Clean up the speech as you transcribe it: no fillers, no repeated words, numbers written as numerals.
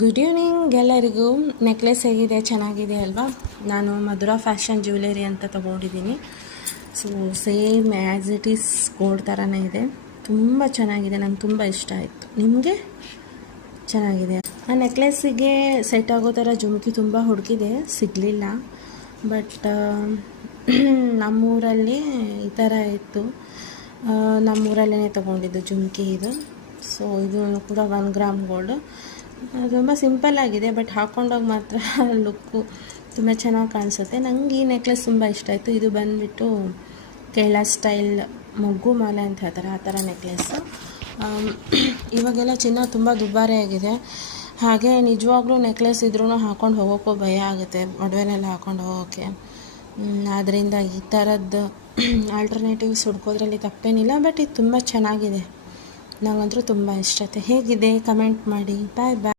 Good evening ಎಲ್ಲರಿಗೂ. Necklace ಹೇಗಿದೆ, ಚೆನ್ನಾಗಿದೆ ಅಲ್ವಾ? ನಾನು ಮಧುರಾ ಫ್ಯಾಷನ್ ಜ್ಯುವೆಲರಿ ಅಂತ ತೊಗೊಂಡಿದ್ದೀನಿ. So same as it is gold ಥರನೇ ಇದೆ. ತುಂಬ ಚೆನ್ನಾಗಿದೆ, ನಂಗೆ ತುಂಬ ಇಷ್ಟ ಆಯಿತು. ನಿಮಗೆ ಚೆನ್ನಾಗಿದೆ? ಆ ನೆಕ್ಲೆಸ್ಸಿಗೆ ಸೆಟ್ ಆಗೋ ಥರ ಜುಮ್ಕಿ ತುಂಬ ಹುಡುಕಿದೆ, ಸಿಗಲಿಲ್ಲ. ಬಟ್ ನಮ್ಮೂರಲ್ಲಿ ಈ ಥರ ಇತ್ತು. ನಮ್ಮೂರಲ್ಲೇ ತೊಗೊಂಡಿದ್ದು ಜುಮ್ಕಿ ಇದು. ಸೊ ಇದು ಕೂಡ 1 ಗ್ರಾಮ್ ಗೋಲ್ಡು. ತುಂಬ ಸಿಂಪಲ್ ಆಗಿದೆ, ಬಟ್ ಹಾಕ್ಕೊಂಡಾಗ ಮಾತ್ರ ಲುಕ್ಕು ತುಂಬ ಚೆನ್ನಾಗಿ ಕಾಣಿಸುತ್ತೆ. ನನಗೆ ಈ ನೆಕ್ಲೆಸ್ ತುಂಬ ಇಷ್ಟ ಆಯಿತು. ಇದು ಬಂದುಬಿಟ್ಟು ಕೇರಳ ಸ್ಟೈಲ್ ಮೊಗ್ಗು ಮಾಲೆ ಅಂತ ಹೇಳ್ತಾರೆ, ಆ ಥರ ನೆಕ್ಲೆಸ್ಸು. ಇವಾಗೆಲ್ಲ ಚಿನ್ನ ತುಂಬ ದುಬಾರಿ ಆಗಿದೆ. ಹಾಗೆ ನಿಜವಾಗ್ಲೂ ನೆಕ್ಲೆಸ್ ಇದ್ರೂ ಹಾಕ್ಕೊಂಡು ಹೋಗೋಕ್ಕೂ ಭಯ ಆಗುತ್ತೆ, ಒಡವೆನೆಲ್ಲ ಹಾಕ್ಕೊಂಡು ಹೋಗೋಕ್ಕೆ. ಆದ್ದರಿಂದ ಈ ಥರದ್ದು ಆಲ್ಟರ್ನೇಟಿವ್ಸ್ ಹುಡ್ಕೋದ್ರಲ್ಲಿ ತಪ್ಪೇನಿಲ್ಲ. ಬಟ್ ಇದು ತುಂಬ ಚೆನ್ನಾಗಿದೆ, ನನಗಂತೂ ತುಂಬ ಇಷ್ಟ ಆಯಿತು. ಹೇಗಿದೆ ಕಮೆಂಟ್ ಮಾಡಿ. ಬಾಯ್ ಬಾಯ್.